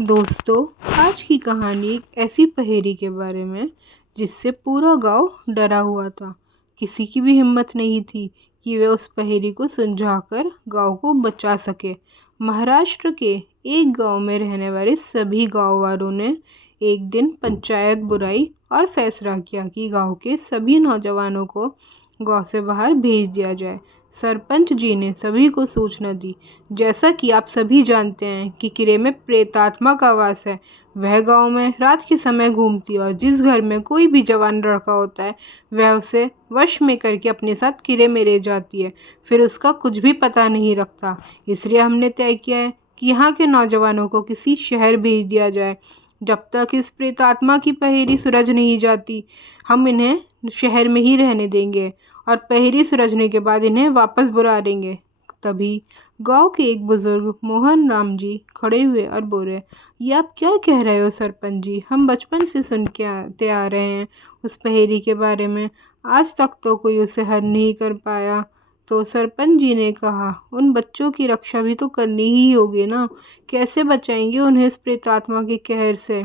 दोस्तों, आज की कहानी एक ऐसी पहेली के बारे में जिससे पूरा गांव डरा हुआ था। किसी की भी हिम्मत नहीं थी कि वह उस पहेली को सुलझाकर गांव को बचा सके। महाराष्ट्र के एक गांव में रहने वाले सभी गांव वालों ने एक दिन पंचायत बुलाई और फैसला किया कि गांव के सभी नौजवानों को गांव से बाहर भेज दिया जाए। सरपंच जी ने सभी को सूचना दी। जैसा कि आप सभी जानते हैं कि किले में प्रेतात्मा का वास है। वह गांव में रात के समय घूमती है और जिस घर में कोई भी जवान लड़का होता है वह उसे वश में करके अपने साथ किले में ले जाती है। फिर उसका कुछ भी पता नहीं रखता। इसलिए हमने तय किया है कि यहाँ के नौजवानों को किसी शहर भेज दिया जाए। जब तक इस प्रेतात्मा की पहेली सुलझ नहीं जाती हम इन्हें शहर में ही रहने देंगे और पहेली सुलझने के बाद इन्हें वापस बुला लेंगे। तभी गांव के एक बुजुर्ग मोहन राम जी खड़े हुए और बोले, ये आप क्या कह रहे हो सरपंच जी? हम बचपन से सुन के आते आ रहे हैं उस पहेली के बारे में। आज तक तो कोई उसे हल नहीं कर पाया। तो सरपंच जी ने कहा, उन बच्चों की रक्षा भी तो करनी ही होगी ना। कैसे बचाएंगे उन्हें इस प्रेतात्मा के कहर से?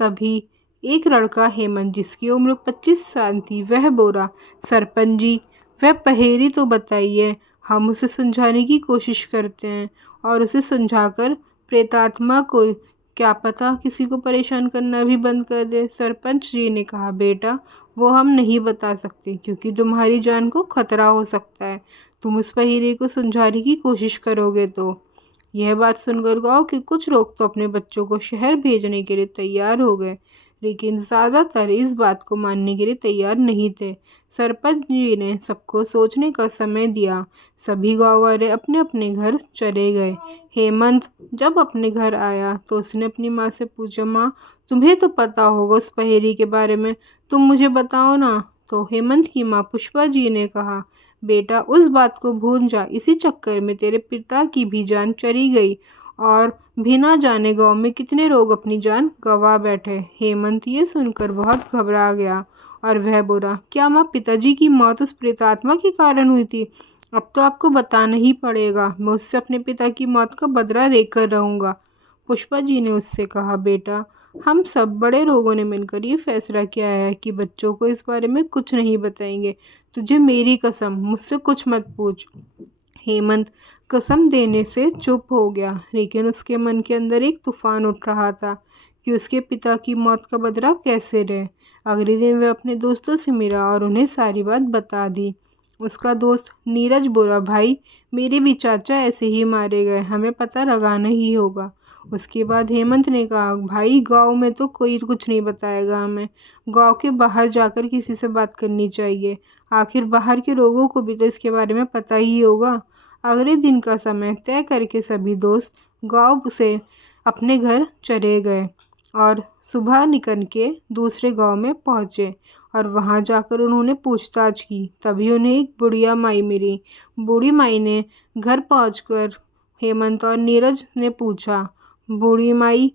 तभी एक लड़का हेमंत, जिसकी उम्र 25 साल थी, वह बोला, सरपंच जी, वह पहेली तो बताइए, हम उसे सुलझाने की कोशिश करते हैं और उसे सुलझाकर प्रेतात्मा को क्या पता किसी को परेशान करना भी बंद कर दे। सरपंच जी ने कहा, बेटा, वो हम नहीं बता सकते क्योंकि तुम्हारी जान को खतरा हो सकता है। तुम उस पहेली को सुलझाने की कोशिश करोगे तो। यह बात सुनकर गांव के कुछ लोग तो अपने बच्चों को शहर भेजने के लिए तैयार हो गए, लेकिन ज़्यादातर इस बात को मानने के लिए तैयार नहीं थे। सरपंच जी ने सबको सोचने का समय दिया। सभी गांव वाले अपने अपने घर चले गए। हेमंत जब अपने घर आया तो उसने अपनी माँ से पूछा, माँ, तुम्हें तो पता होगा उस पहेली के बारे में, तुम मुझे बताओ ना। तो हेमंत की माँ पुष्पा जी ने कहा, बेटा, उस बात को भूल जा। इसी चक्कर में तेरे पिता की भी जान चली गई और बिना जाने गांव में कितने लोग अपनी जान गंवा बैठे। हेमंत ये सुनकर बहुत घबरा गया और वह बोला, क्या माँ, पिताजी की मौत उस प्रेतात्मा के कारण हुई थी? अब तो आपको बताना ही पड़ेगा। मैं उससे अपने पिता की मौत का बदला लेकर रहूँगा। पुष्पा जी ने उससे कहा, बेटा, हम सब बड़े लोगों ने मिलकर ये फैसला किया है कि बच्चों को इस बारे में कुछ नहीं बताएंगे। तुझे मेरी कसम, मुझसे कुछ मत पूछ। हेमंत कसम देने से चुप हो गया, लेकिन उसके मन के अंदर एक तूफान उठ रहा था कि उसके पिता की मौत का बदला कैसे ले। अगले दिन वह अपने दोस्तों से मिला और उन्हें सारी बात बता दी। उसका दोस्त नीरज बोला, भाई, मेरे भी चाचा ऐसे ही मारे गए, हमें पता लगाना ही होगा। उसके बाद हेमंत ने कहा, भाई, गांव में तो कोई कुछ नहीं बताएगा हमें। गांव के बाहर जाकर किसी से बात करनी चाहिए। आखिर बाहर के लोगों को भी तो इसके बारे में पता ही होगा। अगले दिन का समय तय करके सभी दोस्त गांव से अपने घर चले गए और सुबह निकल के दूसरे गांव में पहुंचे और वहां जाकर उन्होंने पूछताछ की। तभी उन्हें एक बुढ़िया माई मिली। बूढ़ी माई ने घर पहुंचकर हेमंत और नीरज ने पूछा। बूढ़ी माई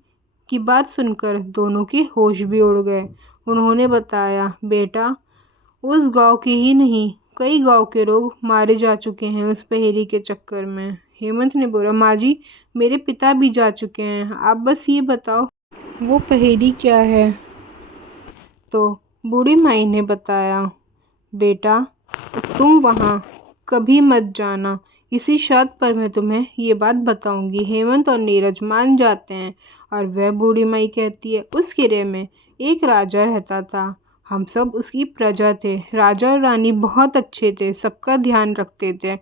की बात सुनकर दोनों के होश भी उड़ गए। उन्होंने बताया, बेटा, उस गांव के ही नहीं, कई गांव के लोग मारे जा चुके हैं उस पहेली के चक्कर में। हेमंत ने बोला, माँ जी, मेरे पिता भी जा चुके हैं, आप बस ये बताओ वो पहेली क्या है। तो बूढ़ी माई ने बताया, बेटा, तुम वहाँ कभी मत जाना, इसी शर्त पर मैं तुम्हें ये बात बताऊंगी। हेमंत और नीरज मान जाते हैं और वह बूढ़ी माई कहती है, उस किले में एक राजा रहता था। हम सब उसकी प्रजा थे। राजा और रानी बहुत अच्छे थे, सबका ध्यान रखते थे।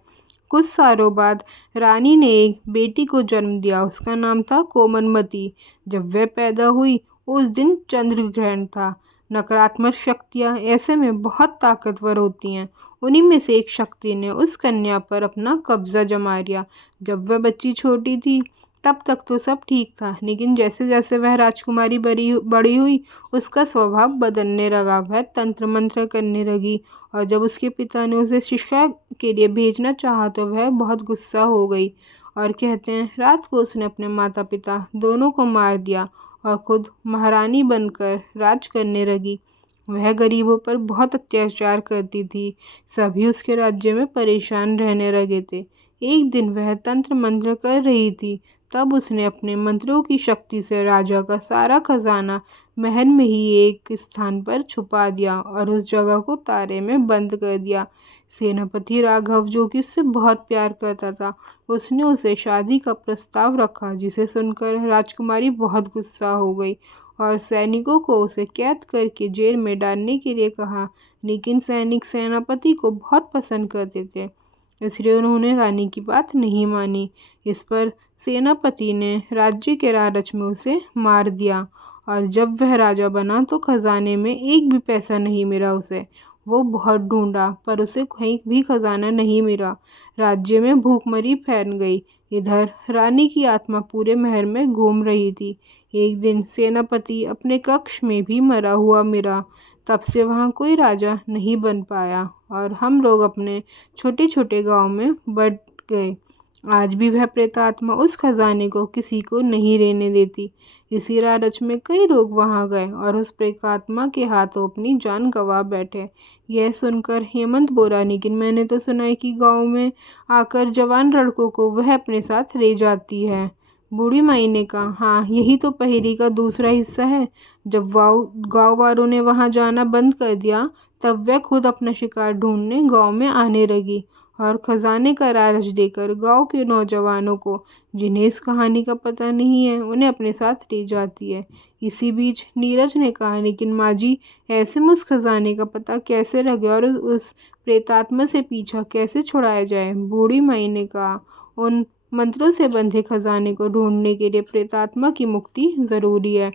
कुछ सालों बाद रानी ने एक बेटी को जन्म दिया। उसका नाम था कोमलमती। जब वह पैदा हुई उस दिन चंद्र ग्रहण था। नकारात्मक शक्तियाँ ऐसे में बहुत ताकतवर होती हैं। उन्हीं में से एक शक्ति ने उस कन्या पर अपना कब्जा जमा लिया। जब वह बच्ची छोटी थी तब तक तो सब ठीक था, लेकिन जैसे जैसे वह राजकुमारी बड़ी हुई उसका स्वभाव बदलने लगा। वह तंत्र मंत्र करने लगी और जब उसके पिता ने उसे शिक्षा के लिए भेजना चाहा तो वह बहुत गुस्सा हो गई और कहते हैं, रात को उसने अपने माता पिता दोनों को मार दिया और खुद महारानी बनकर राज करने लगी। वह गरीबों पर बहुत अत्याचार करती थी। सभी उसके राज्य में परेशान रहने लगे थे। एक दिन वह तंत्र मंत्र कर रही थी, तब उसने अपने मंत्रों की शक्ति से राजा का सारा खजाना महल में ही एक स्थान पर छुपा दिया और उस जगह को तारे में बंद कर दिया। सेनापति राघव, जो कि उससे बहुत प्यार करता था, उसने उसे शादी का प्रस्ताव रखा, जिसे सुनकर राजकुमारी बहुत गुस्सा हो गई और सैनिकों को उसे कैद करके जेल में डालने के लिए कहा। लेकिन सैनिक सेनापति को बहुत पसंद करते थे, इसलिए उन्होंने रानी की बात नहीं मानी। इस पर सेनापति ने राज्य के लालच में उसे मार दिया और जब वह राजा बना तो खजाने में एक भी पैसा नहीं मिला उसे। वो बहुत ढूंढा पर उसे कहीं भी खजाना नहीं मिला। राज्य में भूखमरी फैल गई। इधर रानी की आत्मा पूरे महल में घूम रही थी। एक दिन सेनापति अपने कक्ष में भी मरा हुआ मिला। तब से वहाँ कोई राजा नहीं बन पाया और हम लोग अपने छोटे छोटे गांव में बढ़ गए। आज भी वह प्रेतात्मा उस खजाने को किसी को नहीं रहने देती। इसी लालच में कई लोग वहां गए और उस प्रेतात्मा के हाथों अपनी जान गंवा बैठे। यह सुनकर हेमंत बोला, लेकिन मैंने तो सुना है कि गांव में आकर जवान लड़कों को वह अपने साथ ले जाती है। बूढ़ी माई ने कहा, हाँ, यही तो पहेली का दूसरा हिस्सा है। जब गाँव वालों ने वहां जाना बंद कर दिया, तब वह खुद अपना शिकार ढूंढने गांव में आने लगी और खजाने का लालच देकर गांव के नौजवानों को, जिन्हें इस कहानी का पता नहीं है, उन्हें अपने साथ ले जाती है। इसी बीच नीरज ने कहा, लेकिन माँ जी, ऐसे में उस खजाने का पता कैसे लगे और उस प्रेतात्मा से पीछा कैसे छुड़ाया जाए? बूढ़ी माई ने कहा, उन मंत्रों से बंधे खजाने को ढूंढने के लिए प्रेतात्मा की मुक्ति ज़रूरी है,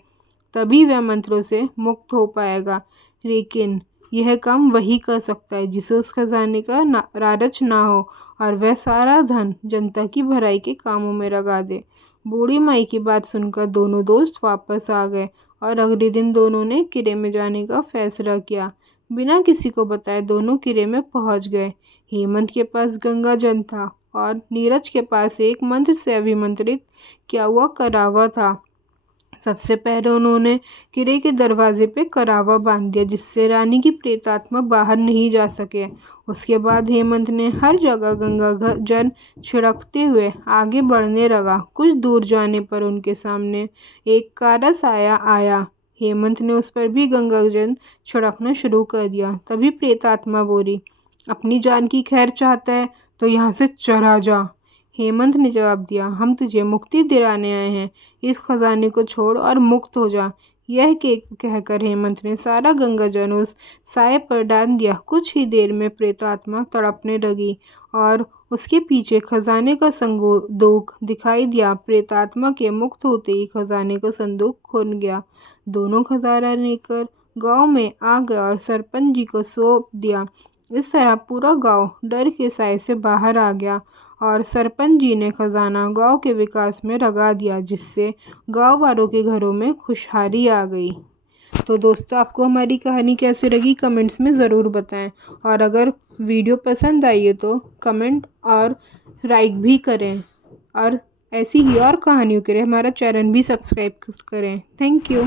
तभी वह मंत्रों से मुक्त हो पाएगा। लेकिन यह काम वही कर सकता है जिसे उस खजाने का लालच ना हो और वह सारा धन जनता की भलाई के कामों में लगा दे। बूढ़ी माई की बात सुनकर दोनों दोस्त वापस आ गए और अगले दिन दोनों ने किले में जाने का फैसला किया। बिना किसी को बताए दोनों किले में पहुंच गए। हेमंत के पास गंगा जल था और नीरज के पास एक मंत्र से अभिमंत्रित किया हुआ करावा था। सबसे पहले उन्होंने किले के दरवाजे पे करावा बांध दिया, जिससे रानी की प्रेतात्मा बाहर नहीं जा सके। उसके बाद हेमंत ने हर जगह गंगा जल छिड़कते हुए आगे बढ़ने लगा। कुछ दूर जाने पर उनके सामने एक काला साया आया। हेमंत ने उस पर भी गंगा जल छिड़कना शुरू कर दिया। तभी प्रेतात्मा बोली, अपनी जान की खैर चाहता है तो यहाँ से चला जा। हेमंत ने जवाब दिया, हम तुझे मुक्ति दिलाने आए हैं, इस खजाने को छोड़ और मुक्त हो जा। यह कहकर हेमंत ने सारा गंगाजल उस साए पर डाल दिया। कुछ ही देर में प्रेतात्मा तड़पने लगी और उसके पीछे खजाने का संदूक दिखाई दिया। प्रेतात्मा के मुक्त होते ही खजाने का संदूक खुल गया। दोनों खजाना लेकर गांव में आ गए और सरपंच जी को सौंप दिया। इस तरह पूरा गांव डर के साए से बाहर आ गया और सरपंच जी ने खजाना गांव के विकास में लगा दिया, जिससे गांव वालों के घरों में खुशहाली आ गई। तो दोस्तों, आपको हमारी कहानी कैसी लगी कमेंट्स में ज़रूर बताएं और अगर वीडियो पसंद आई है तो कमेंट और लाइक भी करें और ऐसी ही और कहानियों के लिए हमारा चैनल भी सब्सक्राइब करें। Thank you.